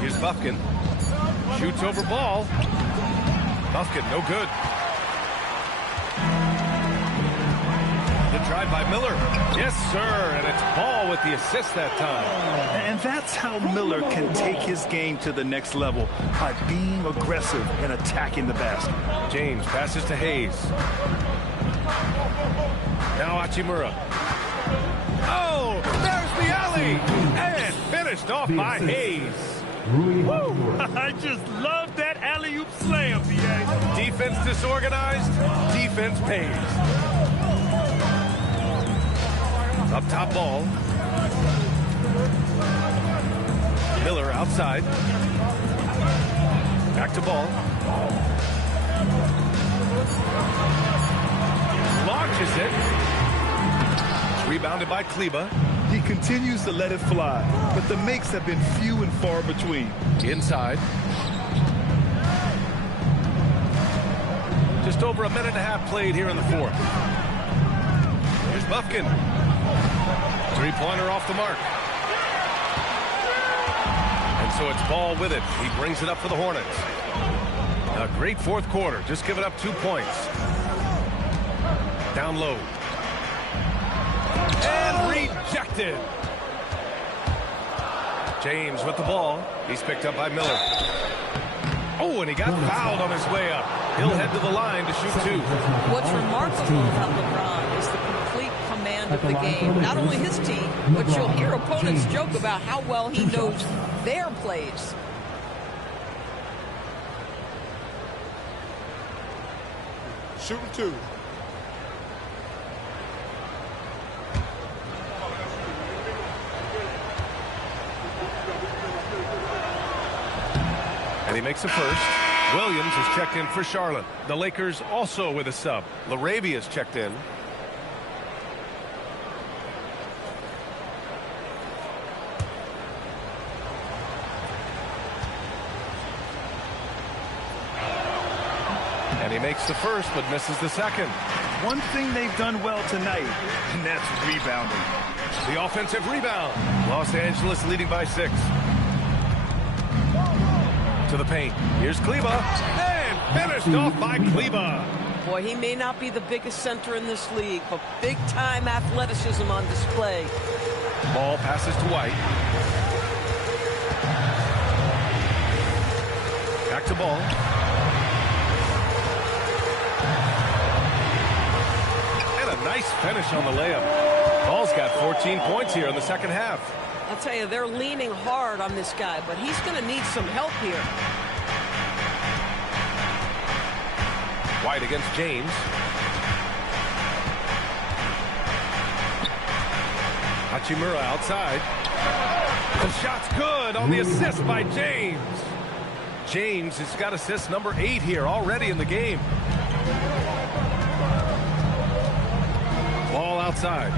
Here's Buffkin. Shoots over ball. Buffkin, no good. The drive by Miller. Yes, sir. And it's Ball with the assist that time. And that's how Miller can take his game to the next level, by being aggressive and attacking the basket. James passes to Hayes. Now Hachimura. Oh, there's the alley. And finished off by Hayes. Woo! I just love that alley-oop slam, B.A. Defense disorganized. Defense pays. Up top Ball. Miller outside. Back to Ball. Launches it. It's rebounded by Kleba. He continues to let it fly, but the makes have been few and far between. Inside. Just over a minute and a half played here in the 4th. Here's Buffkin. Three-pointer off the mark. And so it's Ball with it. He brings it up for the Hornets. A great 4th quarter. Just give it up 2 points. Down low. And rejected. James with the ball. He's picked up by Miller. Oh, and he got fouled on his way up. He'll head to the line to shoot 2. What's remarkable about LeBron is the complete command of the game. Not only his team, but you'll hear opponents joke about how well he knows their plays. Shooting 2. And he makes a first. Williams is checked in for Charlotte. The Lakers also with a sub. LaRavia's checked in. And he makes the first but misses the second. One thing they've done well tonight, and that's rebounding. The offensive rebound. Los Angeles leading by 6. To the paint. Here's Kleba. And finished off by Kleba. Boy, he may not be the biggest center in this league, but big-time athleticism on display. Ball passes to White. Back to Ball. And a nice finish on the layup. Ball's got 14 points here in the second half. I'll tell you, they're leaning hard on this guy, but he's going to need some help here. White against James. Hachimura outside. The shot's good on the assist by James. James has got assist number 8 here already in the game. Ball outside.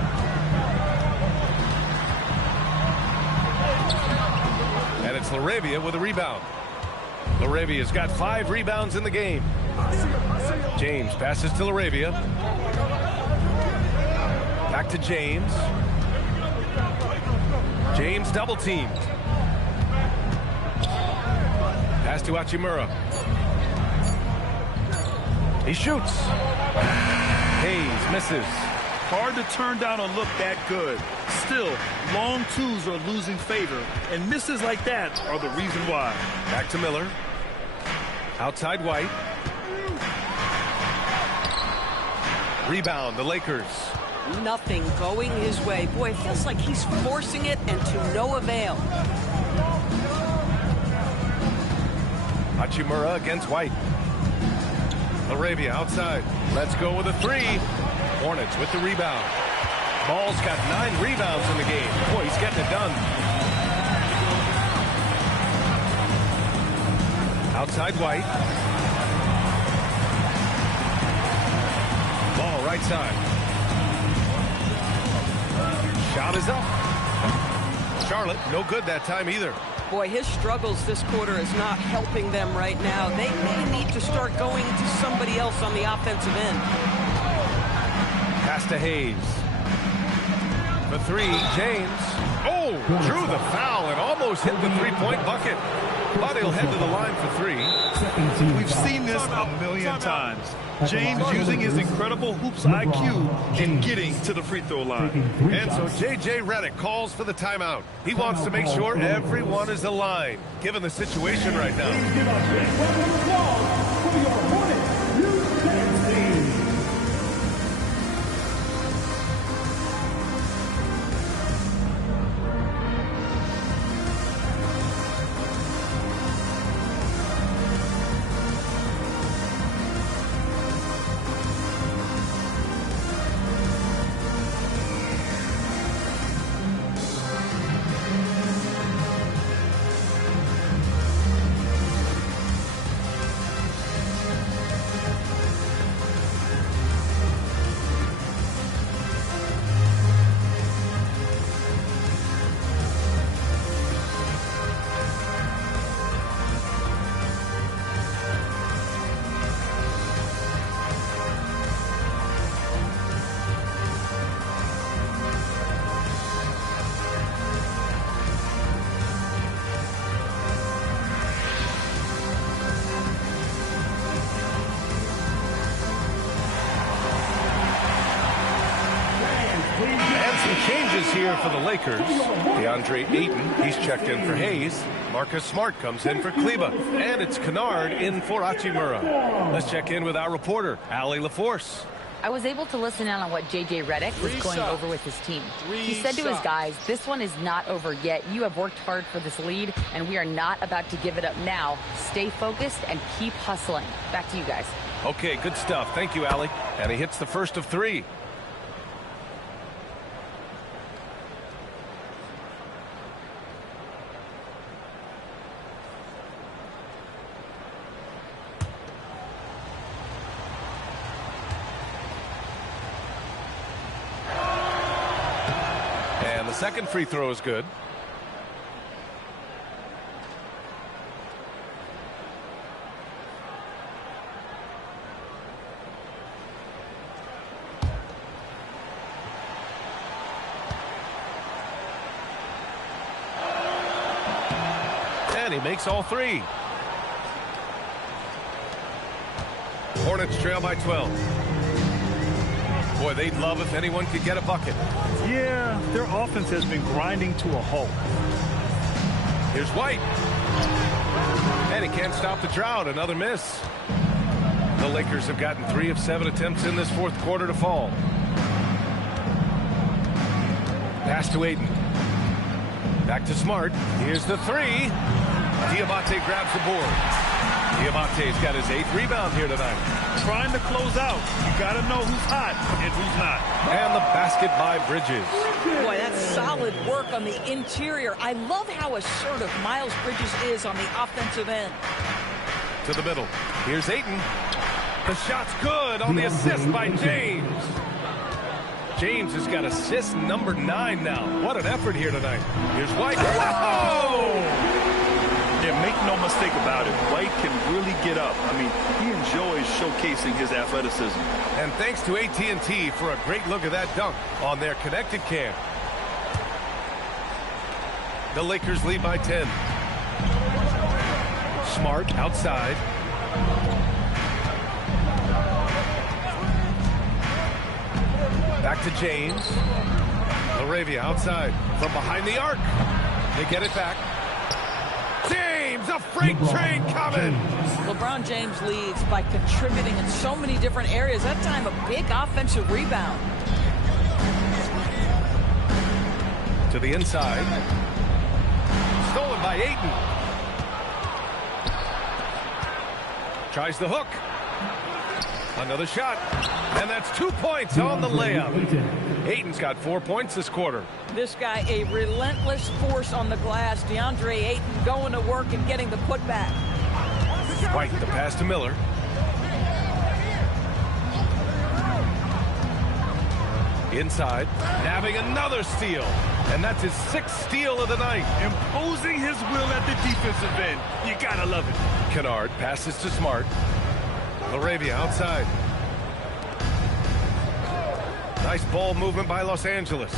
And it's LaRavia with a rebound. LaRavia's got 5 rebounds in the game. James passes to LaRavia. Back to James. James double teamed. Pass to Hachimura. He shoots. Hayes misses. Hard to turn down a look that good. Still, long twos are losing favor, and misses like that are the reason why. Back to Miller. Outside White. Rebound, the Lakers. Nothing going his way. Boy, it feels like he's forcing it and to no avail. Hachimura against White. Arabia outside. Let's go with a three. Hornets with the rebound. Ball's got 9 rebounds in the game. Boy, he's getting it done. Outside White. Ball right side. Shot is up. Charlotte, no good that time either. Boy, his struggles this quarter is not helping them right now. They may need to start going to somebody else on the offensive end. Pass to Hayes. For three, James. Oh, drew the foul and almost hit the three-point bucket. But he'll head to the line for three. We've seen this a million times. James using his incredible hoops IQ and getting to the free throw line. And so J.J. Redick calls for the timeout. He wants to make sure everyone is aligned, given the situation right now. Give a big round of applause for your Hornets Youth Tennis team. Changes here for the Lakers. DeAndre Ayton, he's checked in for Hayes. Marcus Smart comes in for Kleba. And it's Kennard in for Hachimura. Let's check in with our reporter, Allie LaForce. I was able to listen in on what J.J. Redick was going over with his team. He said to his guys, this one is not over yet. You have worked hard for this lead, and we are not about to give it up now. Stay focused and keep hustling. Back to you guys. Okay, good stuff. Thank you, Allie. And he hits the first of 3. And the second free throw is good. And he makes all 3. Hornets trail by 12. Boy, they'd love if anyone could get a bucket. Yeah, their offense has been grinding to a halt. Here's White. And he can't stop the drought. Another miss. The Lakers have gotten 3 of 7 attempts in this fourth quarter to fall. Pass to Ayton. Back to Smart. Here's the 3. Diamante grabs the board. Diamante's got his 8th rebound here tonight. Trying to close out. You got to know who's hot and who's not. And the basket by Bridges. Boy, that's solid work on the interior. I love how assertive Miles Bridges is on the offensive end. To the middle. Here's Ayton. The shot's good on the assist by James. James has got assist number 9 now. What an effort here tonight. Here's White. Whoa! Yeah, make no mistake about it. White can really get up. I mean, he enjoys showcasing his athleticism. And thanks to AT&T for a great look at that dunk on their connected cam. The Lakers lead by 10. Smart outside. Back to James. Laravia outside from behind the arc. They get it back. James, a freight train coming. LeBron James leads by contributing in so many different areas. That time, a big offensive rebound. To the inside. Stolen by Ayton. Tries the hook. Another shot. And that's 2 points on the layup. Ayton's got 4 points this quarter. This guy, a relentless force on the glass. DeAndre Ayton going to work and getting the putback. White, the pass to Miller. Inside, nabbing another steal. And that's his 6th steal of the night. Imposing his will at the defensive end. You gotta love it. Kennard passes to Smart. LaRavia outside. Nice ball movement by Los Angeles.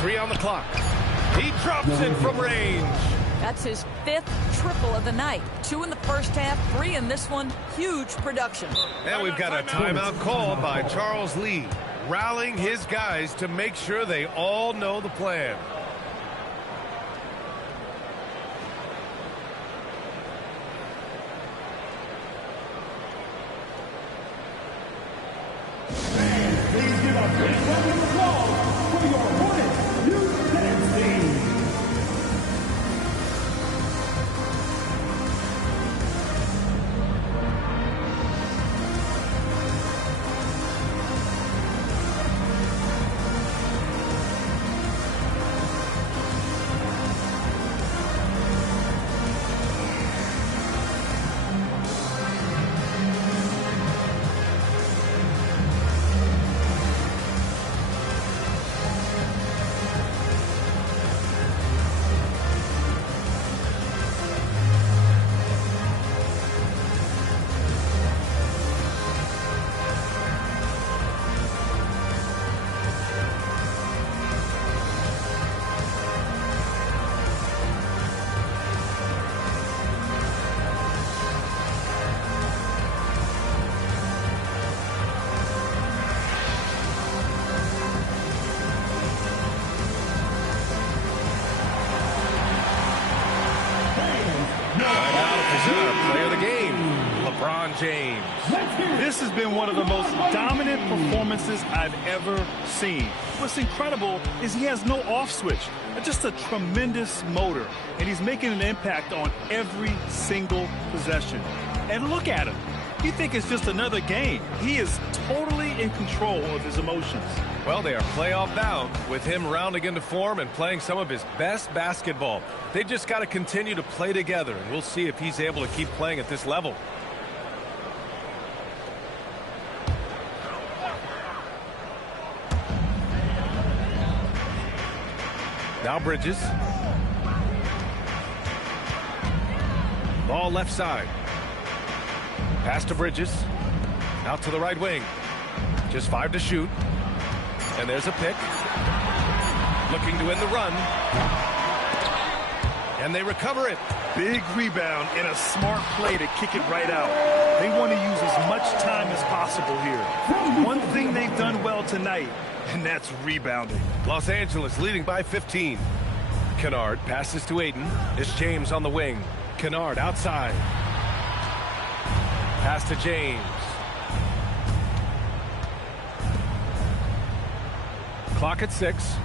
3 on the clock. He drops it from range. That's his 5th triple of the night. 2 in the first half, 3 in this one. Huge production. And we've got a timeout called by Charles Lee, rallying his guys to make sure they all know the plan. Please give a big round of applause for your Hornets youth tennis team. Player of the game, LeBron James. This has been one of the most dominant performances I've ever seen. What's incredible is he has no off switch, just a tremendous motor, and he's making an impact on every single possession. And look at him. You think it's just another game. He is totally in control of his emotions. Well, they are playoff bound with him rounding into form and playing some of his best basketball. They just got to continue to play together, and we'll see if he's able to keep playing at this level. Now Bridges. Ball left side. Pass to Bridges. Out to the right wing. Just 5 to shoot. And there's a pick. Looking to win the run. And they recover it. Big rebound and a smart play to kick it right out. They want to use as much time as possible here. One thing they've done well tonight, and that's rebounding. Los Angeles leading by 15. Kennard passes to Ayton. It's James on the wing. Kennard outside. Pass to James. Clock at 6.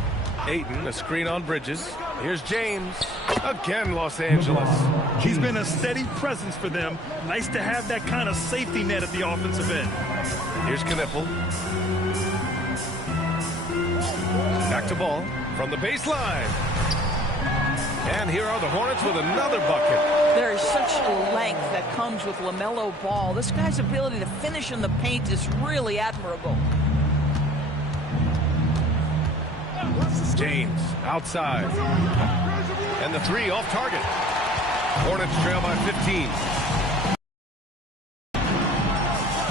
Ayton, a screen on Bridges. Here's James. Again, Los Angeles. He's been a steady presence for them. Nice to have that kind of safety net at the offensive end. Here's Knippel. Back to ball from the baseline. And here are the Hornets with another bucket. There is such a length that comes with LaMelo Ball. This guy's ability to finish in the paint is really admirable. James outside. And the 3 off target. Hornets trail by 15.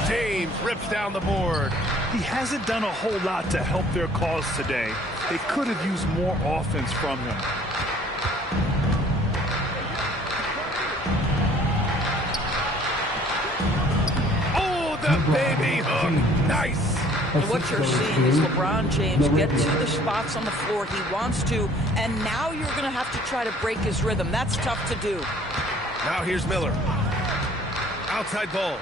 James rips down the board. He hasn't done a whole lot to help their cause today. They could have used more offense from him. Oh, the baby hook. Nice. And what you're seeing is LeBron James get to the spots on the floor he wants to, and now you're going to have to try to break his rhythm. That's tough to do. Now here's Miller. Outside ball.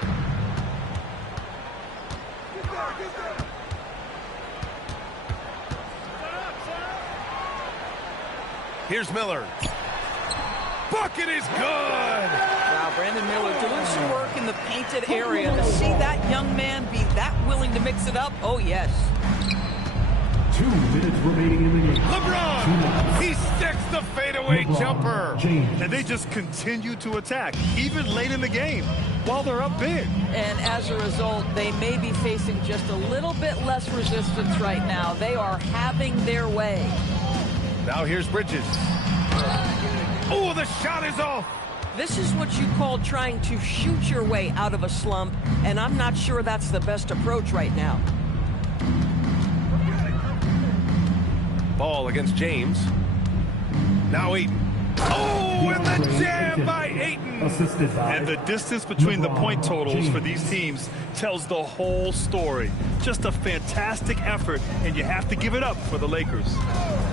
Here's Miller. Bucket is good. Wow, Brandon Miller doing some work in the painted area. To see that young man be that willing to mix it up, oh yes. 2 minutes remaining in the game. LeBron, he sticks the fadeaway jumper. And they just continue to attack, even late in the game, while they're up big. And as a result, they may be facing just a little bit less resistance right now. They are having their way. Now here's Bridges. Oh, the shot is off. This is what you call trying to shoot your way out of a slump, and I'm not sure that's the best approach right now. Ball against James. Now Ayton. Oh, and the jam by Ayton. And the distance between the point totals for these teams tells the whole story. Just a fantastic effort, and you have to give it up for the Lakers.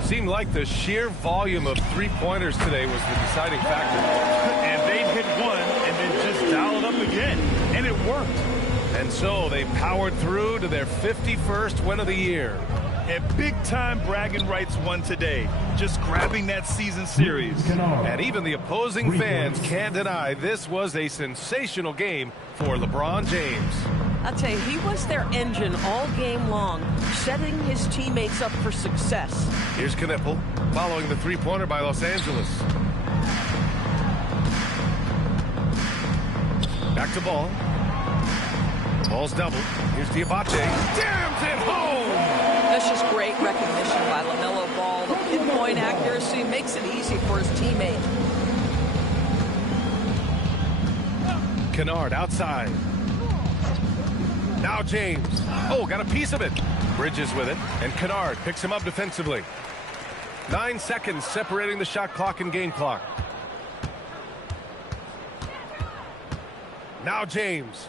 Seemed like the sheer volume of three-pointers today was the deciding factor. And they'd hit one and then just dial it up again, and it worked. And so they powered through to their 51st win of the year. And big-time bragging rights won today, just grabbing that season series. And even the opposing fans can't deny this was a sensational game for LeBron James. I'll tell you, he was their engine all game long, setting his teammates up for success. Here's Knipple, following the three-pointer by Los Angeles. Back to Ball. Ball's doubled. Here's Diabate. Jams it home! That's just great recognition by LaMelo Ball. The pinpoint accuracy makes it easy for his teammate. Kennard outside. Now James. Oh, got a piece of it. Bridges with it, and Kennard picks him up defensively. 9 seconds separating the shot clock and game clock. Now James.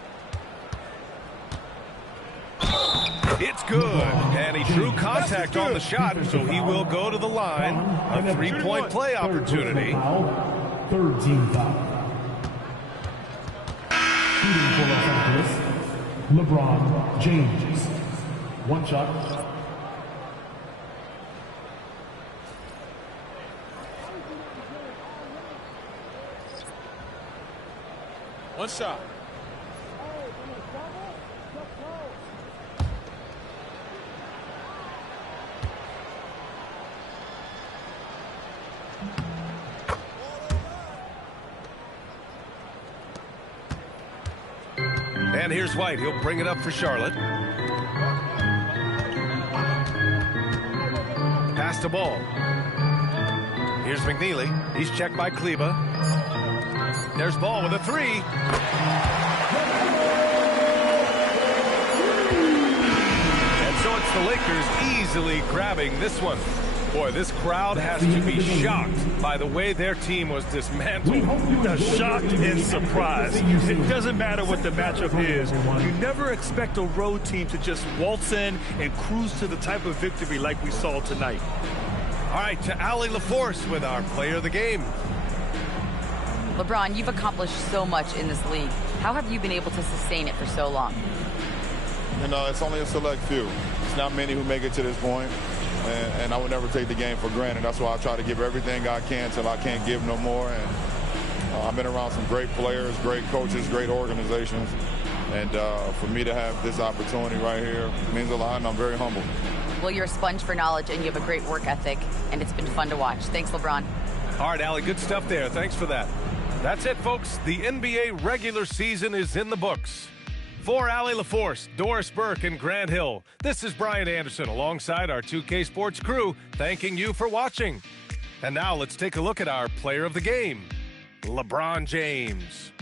It's good, and he drew contact on the shot, so he will go to the line. A three-point play opportunity. Third team foul. Shooting for Los Angeles, LeBron James. One shot. One shot. And here's White. He'll bring it up for Charlotte. Pass the ball. Here's McNeely. He's checked by Kleba. There's Ball with a three. And so it's the Lakers easily grabbing this one. Boy, this crowd has to be shocked by the way their team was dismantled. Shocked and surprised. It doesn't matter what the matchup is. You never expect a road team to just waltz in and cruise to the type of victory like we saw tonight. All right, to Allie LaForce with our player of the game. LeBron, you've accomplished so much in this league. How have you been able to sustain it for so long? You know, it's only a select few. It's not many who make it to this point. And I would never take the game for granted. That's why I try to give everything I can till I can't give no more. And I've been around some great players, great coaches, great organizations. And for me to have this opportunity right here means a lot, and I'm very humble. Well, you're a sponge for knowledge, and you have a great work ethic, and it's been fun to watch. Thanks, LeBron. All right, Allie, good stuff there. Thanks for that. That's it, folks. The NBA regular season is in the books. For Allie LaForce, Doris Burke, and Grant Hill, this is Brian Anderson alongside our 2K Sports crew, thanking you for watching. And now let's take a look at our player of the game, LeBron James.